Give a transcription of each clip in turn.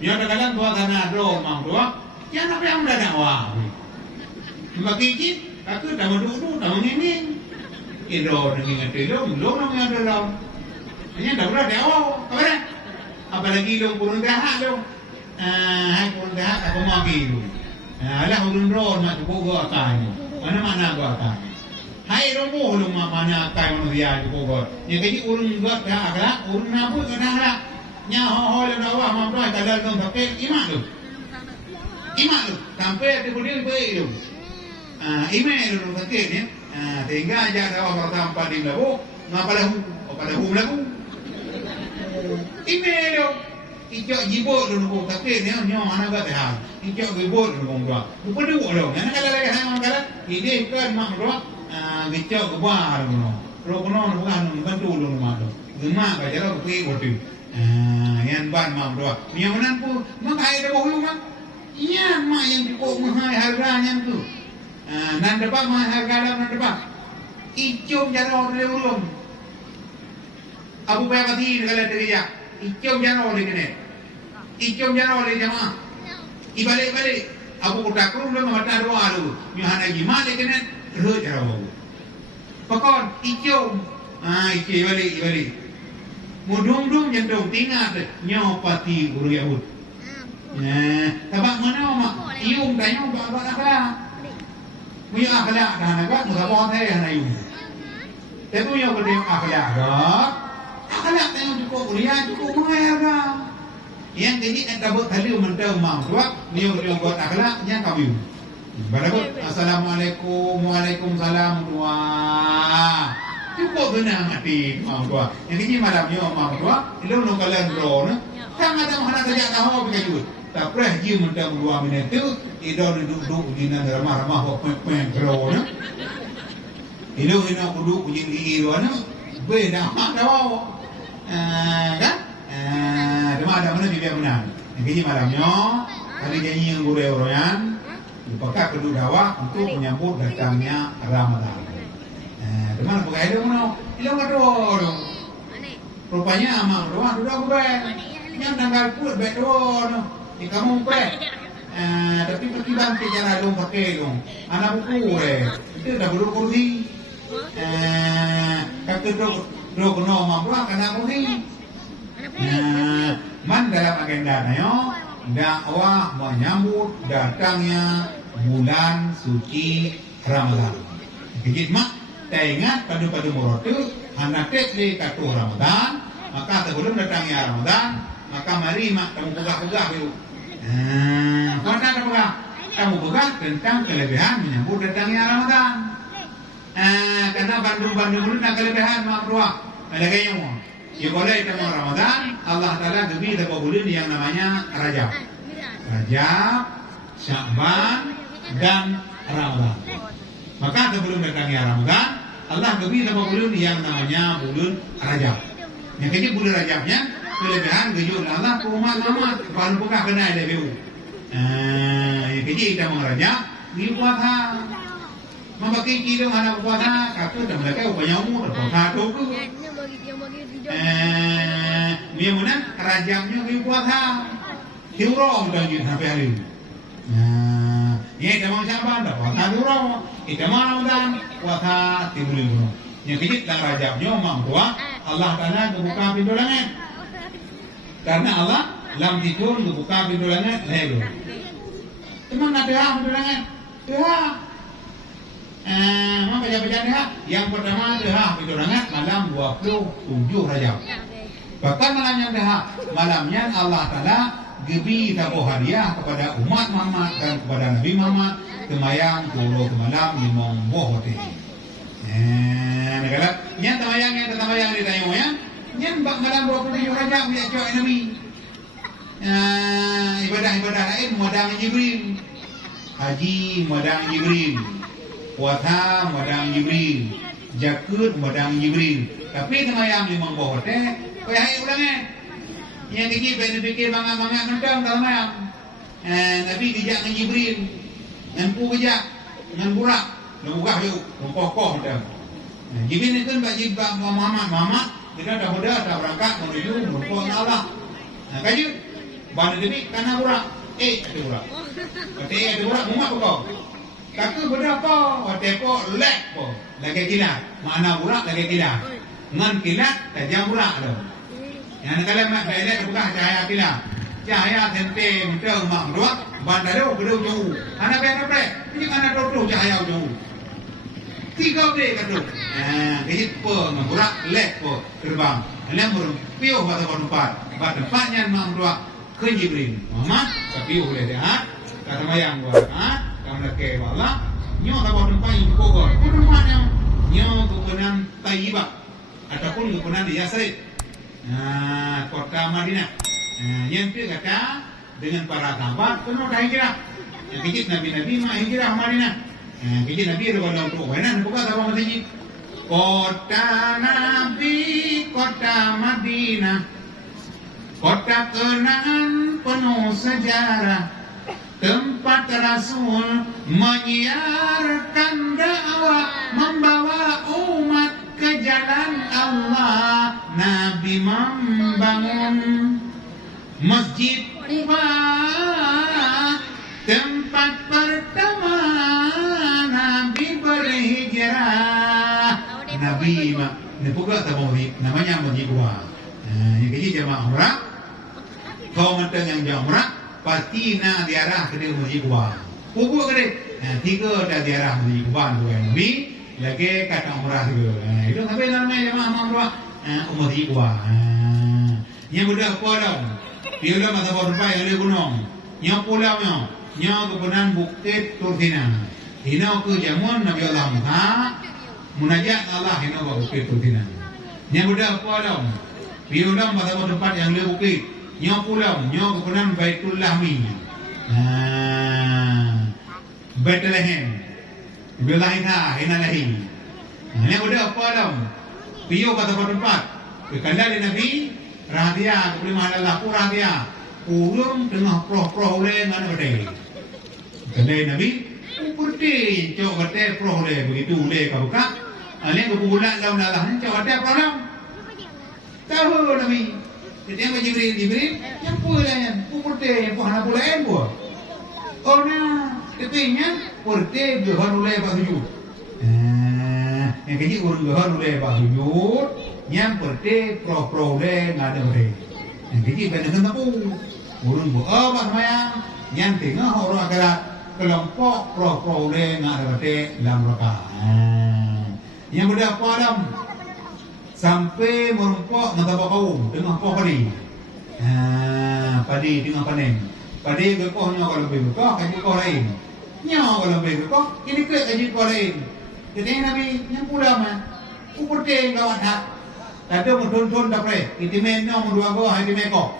Nyo kadang tua tanah do mang tua, ya apa yang dah nak wah. Makikit, aku dah duduk, dah mengining. Indo dengan telung, long yang ada long. Hanya dah berada awal, kabar? Apalagi long purun dah long. Hai purun dah aku magi long. Alah urun ron mak cukup gua akan. Mana gua akan. Hai romo long mana akan manusia cukup gua. Yang kaji urun gua dah agak, urun nabu kena lah. Nya ho le dawa mam rai kadal dong tapi imak tu sampai di budil baik tu email tu sakit ni sehingga aja dawa pertama di labu ngapalah pada hum lagu email tu ijak jibut tu sakit ni nyo mana ga teh ijak jibut tu gua bukan du lo ngana kala lagi hang kala ide kan mak ro gicok gua ro kono bukan tu lu mak tu gema ga jaro pe botu yang ban mak doa. Yang mana pun menghai dah bohong mak. Iya mak yang cukup menghai harganya tu. Nan depan menghai harga dah nan depan. Icum jaro le ulum. Abu Bakar di negara dia. Icum jaro le kene. Icum jaro le jamaah. Ibalik-balik. Abu Bakar lu mata doa lu. Nyahana gimana le kene? Ro jaro. Pakon icum. Icum balik. Mudung-dung jendong tinggal nyopati guru Yahud. Tabak mana mak? Iung tanya apa akhlak? Punya akhlak dah nak muka bon saya nak iung. Tapi punya benda akhlak dah. Akhlak tanya cukup kuliah cukup mengajar dah. Yang jadi ada buat tadi mentau mang tua, dia buat akhlaknya kami. Barakut. Assalamualaikum, waalaikumsalam tua. Cukup benar mati mang tua. Yang ini malamnya mang tua, lu nak kalian bro, kan ada mana saja tahu begitu. Tak pernah dia mentang 2 minit tu, dia duduk di dalam ramah kok pen bro. Ini duduk di luar, beda tahu. Kan? Ada mana dia benar. Yang ini malamnya, kali janji yang guru euroyan, dipakai kedua dakwah untuk menyambut datangnya Ramadan. Teman pakai itu mana? Ilang kado. Rupanya amang doang sudah kubek. Yang tanggal put bek doang. Di kamu kubek. Tapi pertiban cara dong pakai dong. Anak buku itu dah duduk kursi. Kakek duduk kena mampulah kena kursi. Man dalam agenda yo dakwah menyambut datangnya bulan suci Ramadan. Jadi mak ingat pada murotu anak di katu Ramadan, maka sebelum datangnya Ramadan, maka mari mak kamu pegah dulu. Mana ada pegah? Kamu pegah tentang kelebihan menyambut datangnya Ramadan. Karena Bandung dulu nak kelebihan mak berdua. Ada kayaknya mau. Ya boleh temu Ramadan, Allah Taala beri beberapa bulan yang namanya Rajab, Sya'ban dan Ramadan. Maka sebelum datangnya Ramadan, Allah beri beberapa bulan yang namanya bulan Rajab. Yang ini bulan Rajabnya kelebihan gejul Allah umat kalau bukan kena ada beu. Yang ini kita mengrajab di puasa. Membagi kilo anak puasa, kata dah mereka upaya umur puasa tu. Dia mana Rajabnya di puasa. Hiurong dah jadi sampai hari. Ia demam Sya'ban dah puasa hiurong. Kita Ramadan puasa timbul. Yang kecil dalam Rajabnya mampu Allah Taala membuka pintu langit. Karena Allah lam tidur membuka pintu langit lebar. Teman ada pintu langit. Mau baca dah. Yang pertama dah pintu langit malam 27 Rajab. Bahkan malamnya dah malamnya Allah Taala beri tabuh hadiah kepada umat Muhammad dan kepada Nabi Muhammad kemayang puluh malam limong buah hotel. Negara yang tamayang ditanya ya. Yang malam 27 Rajab dia cakap Nabi. Ibadah lain madang Jibril. Haji madang Jibril. Puasa madang Jibril. Jakut madang Jibril. Tapi tamayang limong buah hotel kaya hai ulangnya. Yang ini fikir bangga-bangga nendang dalam ayam. Nabi dijak dengan Jibril. Nampu kejak dengan burak. Nambuka yuk, kokoh dah. Jibril itu bagi Muhammad, kita dah berangkat menuju menuju Allah. Kaji Ban gini karena urak. Ada urak. Ada urak muat kau. Kakak berapa? Watepo lek po. Lagi kilat. Mana urak lagi kilat. Ngan kilat tajam urak lo. Yang kalau mak bela bukan cahaya kilat. Cahaya tempe mentang mak ruak. Ban dado kedua jauh. Anak bela. Ini anak dua cahaya jauh. 3 beli kata. Kejit po ngaburak lek po terbang. Lemur piuh pada tempat. Pada tempatnya mang dua ke Jibril. Mama piuh le dah. Kata mayang gua. Kamu nak ke wala. Nyo pada tempat yang kogor. Tempatnya nyo kebenan Taibah ataupun kebenan di Yasrib. Kota Madinah. Yang tu kata dengan para sahabat penuh dah hijrah. Yang kejit Nabi-Nabi mah hijrah Madinah. Kejit Nabi ada pada untuk wainan bukan sama masjid. Kota Nabi, kota Madinah, kota kenangan penuh sejarah, tempat Rasul menyiarkan dakwah, membawa umat ke jalan Allah. Nabi membangun Masjid Quba, tempat pertama Nabi berhijrah. Nabi mak nepuga tamohi namanya Masjid Quba. Yang kecil jemaah umrah. Kau mentang yang jemaah umrah pasti nak diarah ke Masjid Quba. Pukul ke dia. 3 dah diarah Masjid Quba tu Nabi. Lagi kata umrah tu. Itu sampai namanya jemaah umrah Masjid Quba. Yang mudah apa dah? Dia dah masa berapa yang dia gunung. Yang pulaunya, yang kebenan Bukit Turtina. Hina ke jamun Nabi Allah Muhammad. Munajat Allah hina ke Bukit Turtina. Yang mudah apa dah? Dia dah masa tempat yang dia bukit. Yang pulau, yang kebenan Baitul Lahmi. Bethlehem. Bila hina lahir. Yang mudah apa dah? Piu kata tempat. Kekandal Nabi rahasia kepada Allah pun rahasia urung tengah proh-proh oleh mana berdeh kedai Nabi berdeh cok berdeh proh oleh begitu oleh kau buka alih kebulan daun Allah cok berdeh proh daun tahu Nabi jadi yang Jibril yang pula yang berdeh yang pun anak pula yang buat oh nah ketingnya berdeh gehan oleh Pak Sujud yang kecil urung gehan oleh Pak Sujud yang berde pro le ngada berde yang kecil pada kenapa urun buat apa semayang yang tengah orang agak kelompok pro le ngada berde dalam rakaat yang berde apa dalam sampai merumpok ngata kaum tengah poh padi tengah panen padi gekohnya kalau lebih gekoh kaji gekoh lain nyawa kalau lebih gekoh ini kek kaji gekoh lain jadi Nabi yang pula mah berde kawan hak. Tapi mudun dapat. Itu menyo mudua go hati meko.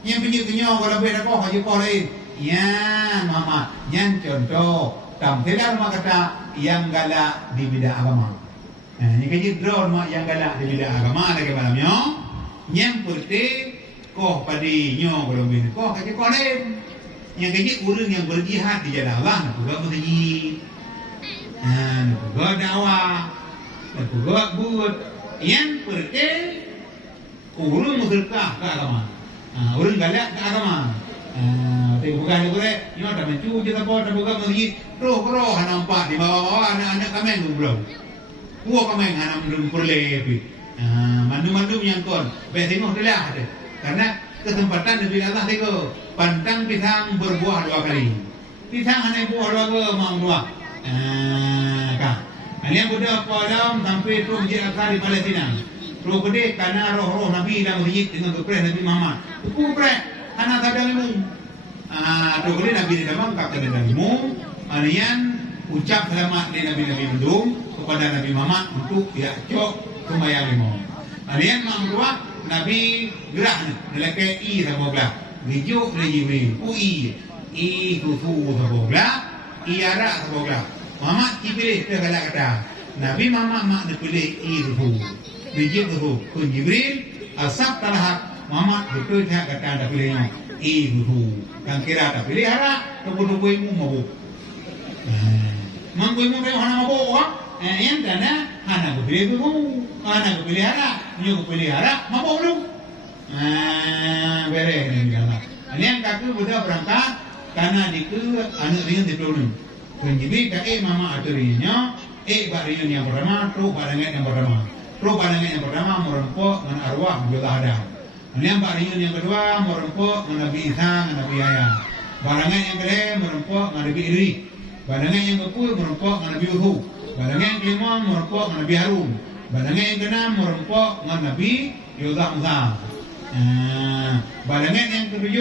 Yang pinjau kenyo kalau beda ko haji ko lain. Ya mama, yang contoh. Tampilan mak kata yang galak di bidang agama. Yang kaji drone mak yang galak di bidang agama lagi malamnya. Yang putih ko padi nyo kalau beda ko haji ko lain. Yang kaji urang yang berjihad di jalan Allah, nak buat masjid, nak buat dakwah, nak buat buat. Yang pergi urung berkah ke agama, urung galak ke agama. Tapi bukan itu le, ini ada mencu je apa, ada bukan masjid, roh nampak di bawah anak-anak kami tu belum. Puak kami anak belum perle, mandu yang kon, besengok dah ada. Karena kesempatan lebih Allah teko, pantang pisang berbuah 2 kali. Pisang hanya buah 2 ke mang 2. Kah. Yang budak padam sampai tu Masjid Aqsa di Palestina. Roh gede karena roh-roh Nabi dalam masjid dengan berperah Nabi Muhammad. Berperah anak sadang ilmu. Roh gede Nabi di dalam kata dan ilmu. Anian ucap selamat di Nabi-Nabi mendung kepada Nabi Muhammad untuk tidak cok sembahyang ilmu. Anian mengambil Nabi gerah nelakai i sama belah. Rijuk Jibril. I tutu sama belah. I arak sama belah. Mama pilih dia kata Nabi Mama mak dia pilih itu biji itu kun Jibril asap talahak Mama betul dia kata dia pilihnya itu kan kira dia pilih hara tubuh imu mabuk mangku imu dia hana mabuk yang dana hana pilih imu hana pilih hara nyu pilih hara mabuk lu beres ni kalau Yang kaku budak berangkat karena diku anak ringan dipelun. Penjibi kaki mama aturinya, bariun yang pertama, badangan yang pertama. Badangan yang pertama merempuk dengan arwah juga ada. Yang bariun yang kedua merempuk dengan Nabi Isa, dengan Nabi Yahya. Badangan yang kedua merempuk dengan Nabi Idris. Badangan yang ke-10 merempuk dengan Nabi Hud. Badangan yang ke-5 merempuk dengan Nabi Harun. Badangan yang ke-6 merempuk dengan Nabi Yusuf Musa. Badangan yang ke-7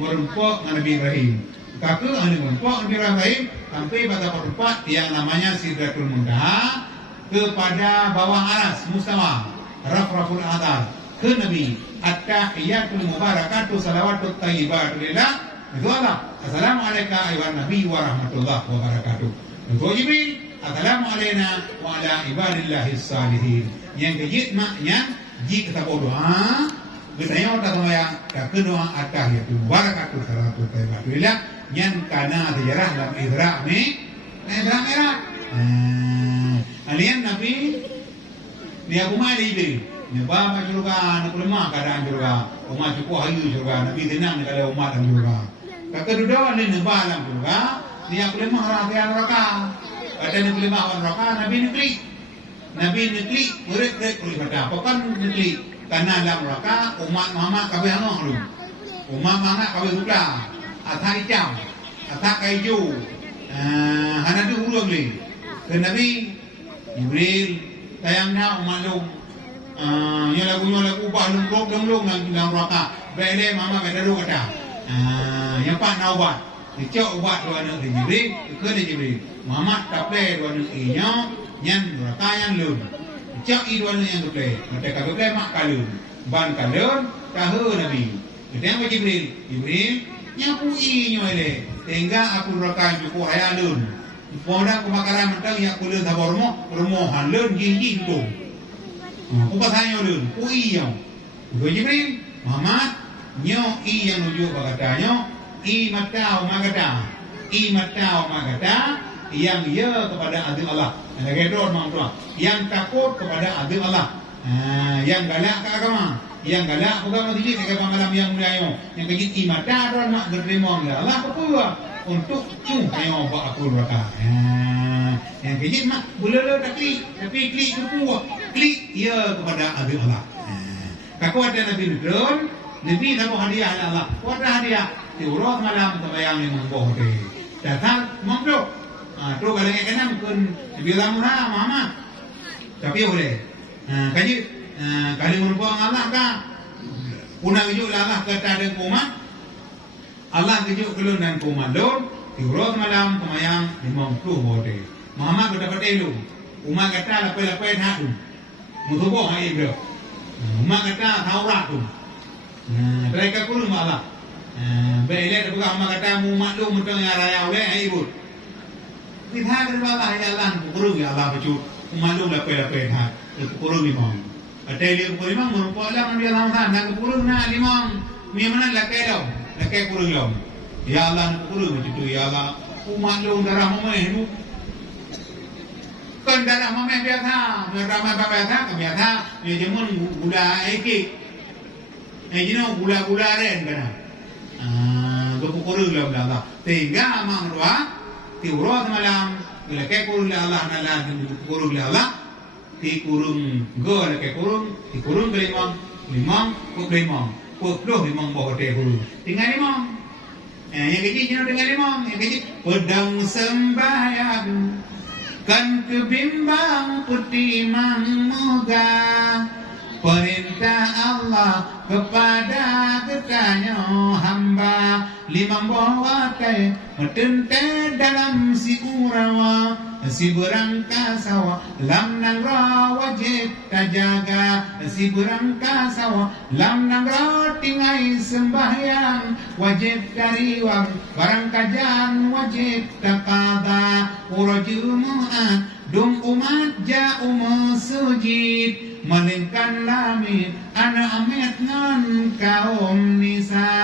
merempuk dengan Nabi Ibrahim. Kakak ada merempuk Nabi Ibrahim sampai pada tempat yang namanya Sidratul Muntaha kepada bawah aras mustawa Rafraful Adar ke Nabi At-Tahiyatul Mubarakatuh Salawatut Tayyibatu Lillah. Itu Allah. Assalamualaikum ayuhan Nabi wa rahmatullahi wa barakatuh. Itu Jibril. Assalamualaikum wa ala ibadillahis salihin. Yang kejit maknya jika kita berdoa Gudanya orang yang kedua at-tahiyatul mubarakatuh salawatut tayyibatu lillah yang kana sejarah dalam Isra ni Isra Mi'raj. Alian Nabi dia kumai Jibril. Ni bapa juga nak lemah keadaan juga. Umat cukup hayu juga Nabi tenang kalau umat dan juga. Kedua ni balam juga dia lemah rakyat neraka. Ada ni lemah orang neraka Nabi negeri murid-murid beribadah. Bukan negeri karena dalam neraka umat Muhammad kabeh hangah lu. Umat Muhammad kabeh sudah. Atak hijau, atak kayu. Hana tu urang ni. Ke Nabi Jibril tayangnya umat lu. Nyalagu balung dong dalam neraka. Bele Muhammad bedaru kata. Yang pak naubat. Dicok ubat dua nak Jibril, ke Jibril. Muhammad tak play dua nak inya, nyan neraka yang lu. Cak idwan yang keplay, mereka keplay mak kalun, ban kalun, tahu Nabi. Kita yang Jibril, nyapu inyo ele, tengga aku neraka cukup ayalun. Poda kebakaran mentang yang kulit tabormo, rumohan lun gigi tu. Kupasanyo lun, yang. Itu Jibril, Muhammad, nyo yang nuju bakatanyo, matau magata, yang ya kepada adil Allah. Yang takut kepada adil Allah. Yang galak ke agama. Yang galak agama dikit ke malam yang mulia. Yang kejit imata dan mak berterima Allah apa untuk ayo buat aku neraka. Yang kejit mak boleh tak klik, tapi klik kepuah. Klik ya kepada adil Allah. Kaku ada Nabi Nudron, Nabi tahu hadiah Allah. Kuat hadiah. Diurut malam terbayang yang memboh deh. Datang mampu. Terus kalau yang kena mungkin bilang murah mama. Tapi boleh. Kaji kali merupakan Allah kan. Punang kejuk Allah kata dan kumat. Allah kejuk kelun dan kumat lor. Diurut malam kemayang 50 boleh. Mama kata elu. Umat kata lapai hatu. Musuh hai bro. Umat kata Taurat tu. Mereka kurung Allah. Belah bukan umat kata mu maklum untuk yang raya oleh hai ibu. Kita Allah ya Allah kurung ya Allah baju malu lapai hat kurung limang ada dia kurung limang merupakan Allah dia lawan nak kurung na limang ni mana lakai kurung lim ya Allah kurung itu ya Allah malu darah mamai itu kan darah mamai biasa ramai biasa biasa dia jemun gula eki jino gula ren kan kurung lim Allah sehingga amang dua Tiurut malam, lelaki kurung Allah nala kurung Allah, ti kurung go lelaki kurung, ti kurung limang bawa teh kurung, tinggal limang. Yang kecil jenuh dengan limang, yang kecil pedang sembahyang, kan kebimbang putih mangmuga, perintah Allah kepada ketanya hamba. Limang bawa teh metente dalam si urawa si berangka sawa lam nang ra wajib tajaga si berangka sawa lam nang ra tingai sembahyang wajib kariwang barang kajan wajib takada ura jumu'ah dum umat ja sujid malingkan lamit anak amet ngan kaum nisa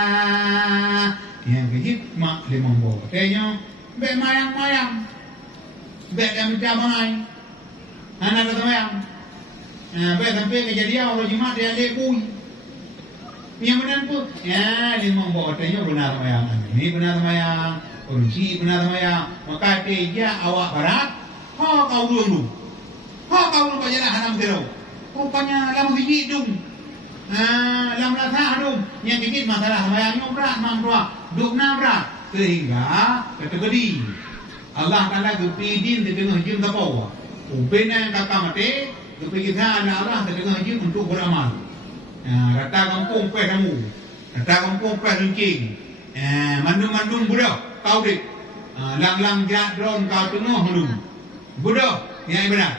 yang kejip mak limang bawa tehnya be mayang be yang camai anak kata mayang be sampai kejadian orang jimat dia lekui Yang benar pun, ya, dia membawa tanya benar mayang. Ini benar mayang, kunci benar mayang. Maka dia awak barat, kau dulu. Kau dulu baca hanam terau. Rupanya lam biji dum. Lam rasa dum. Yang dikit masalah mayangnya berat, mamdua. Dukna berat. Sehingga, kategori. Allah Ta'ala kepi din terdengar jim tak bawa. Upena kakak mati, kepi kita anak Allah terdengar jim untuk beramal. Rata kampung peh kamu, rata kampung peh luncing, mandung budak kau dik, lang jat drone kau tengah mandung, budak yang ibadah,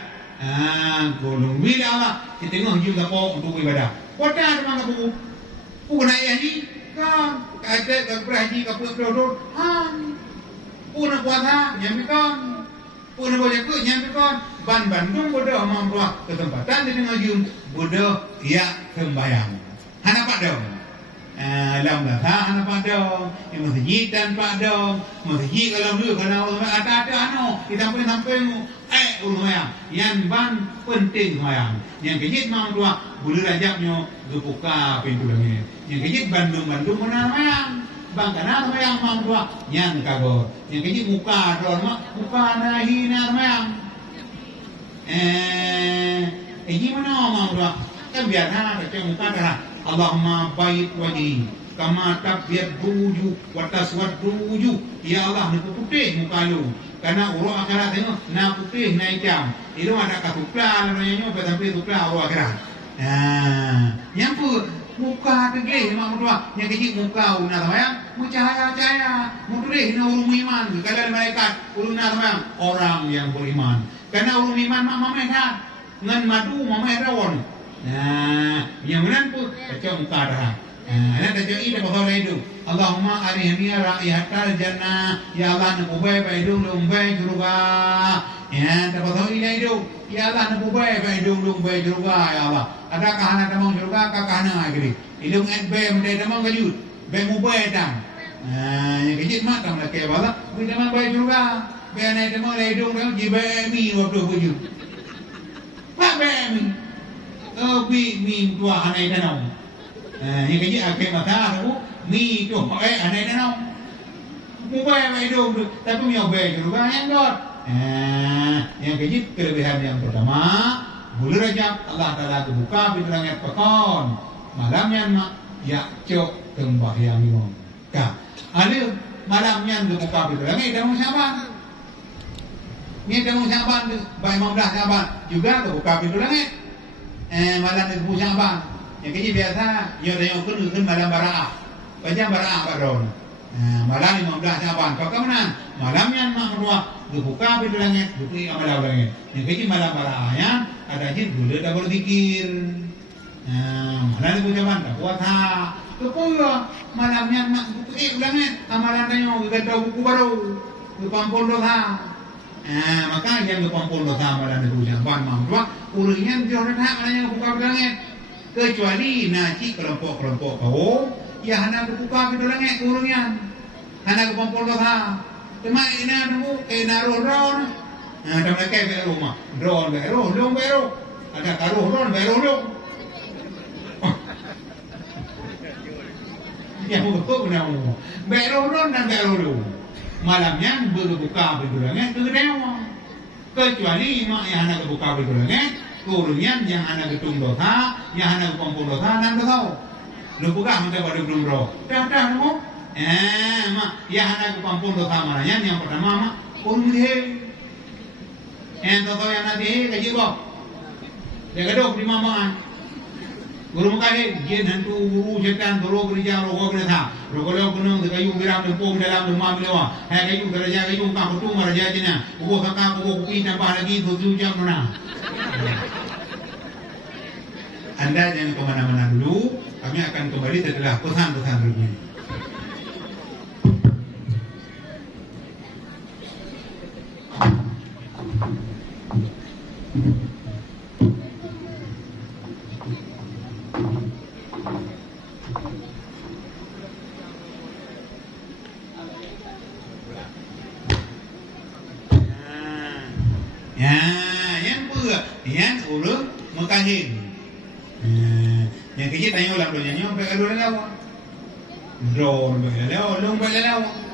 golong bila Allah kita tengah jum dapat untuk ibadah. Kota ada mana buku, buku naik haji, kan, ada haji kapur dodol, buku nak puasa, nyampikan, buku nak baca kuat, nyampikan, Bandung budak mampu kesempatan di tengah jum. Budak ya sembahyang. Hana pak dong. Lam dah hana pak dong. Masjid dan pak dong. Masjid kalau dulu kalau ada ano, kita pun sampai sembahyang. Yang ban penting sembahyang. Yang kejit mang tua bulu rajaknya buka pintu langit. Yang kejit Bandung mana sembahyang. Bang kana sembahyang mang tua yang kagor. Yang kejit muka dron muka nahina sembahyang. Gimana mamdua? Kan biarlah baca muka dah. Allahumma baik wajhi kama tabyad wujuh wa taswad wujuh. Ya Allah, ni putih muka lu. Karena urut akhirat tengok na putih na hitam. Itu ada katupla namanya sampai tupla urut akhirat. Yang pun muka tegih mamdua. Yang kecil muka una sama yang cahaya. Mutulih na urung iman. Kalau malaikat urung na sama orang yang beriman. Karena urung iman mamah ngan madu mamai rawon. Yang benar pun baca muka dah. Ada baca ini dah pasal itu. Allahumma arihni ra'ihatal jannah. Ya Allah nak ubay baidung lumbai surga. Ya, dah pasal ini itu. Ya Allah nak ubay baidung lumbai surga. Ya Allah. Adakah anak tamang surga? Kakak anak agri. Hidung NB mendai tamang kajut. Bay ubay tam. Yang kecil mak tam nak kaya bala. Bay tamang bay surga. Bay anak tamang hidung tamang jibai mi waktu kajut. Pak bemi, mi tua anai danau. Yang kerja akhir mata aku mi tu anai danau. Mubai dong, tapi mi obai juga yang dot. Yang kerja kelebihan yang pertama, bulan Rajab Allah Taala buka pintu langit pekon. Malamnya mak ya cok tembahyang imam. Kah, ada malamnya buka pintu langit dalam siapa? Ni temu Syaban tu, baik 15 Syaban juga tu buka pintu langit. Malam itu Syaban. Yang kecil biasa, yo tengok kun malam Baraah. Baca Baraah Pak Ron. Malam 15 Syaban. Kau mana? Malamnya mak kedua buka pintu langit, buka malam langit. Yang kecil malam Baraahnya ada jin dulu dah berzikir. Malam itu Syaban dah puasa. Kepula malamnya mak buka langit. Amalan tanya kita tahu buku baru. Kepampul dosa. Maka yang kepampul dosa malam itu Syaban mamdua urangnya dia dah malahnya buka langit. Kecuali naci kelompok-kelompok kau ya hana buka pintu langit urangnya. Hana kepampul dosa. Cuma ina nemu naruh-ron. Dah mereka be rumah. Ron be ron, long be ron. Ada karuh ron be ron long. Ya buku nama. Be ron dan be ron. Malamnya berbuka pintu langit kegedewa. Kecuali mak yang anak buka pintu langit, kurungan yang anak ketung dosa, yang anak kumpul dosa dan dosa. Lu buka minta pada belum roh. Dah nemu. Mak yang anak kumpul dosa marahnya yang pertama mak kurung dia. Tahu yang nanti kaji boh. Dia kedok di mamaan. Guru mukanya dia hantu guru setan guru kerja rogo kerja rogo gunung kayu biram dempung dalam rumah beliau kayu kerja kayu kang kutu maraja jina ugo kakak ugo kupi tambah lagi 7 jam mana. Anda jangan kemana-mana dulu, kami akan kembali setelah pesan-pesan berikut. Yang urut mekahin. Yang kerja tanya ulang tu nyanyi, sampai kalau lelawa. Drone, lelawa, long lelawa.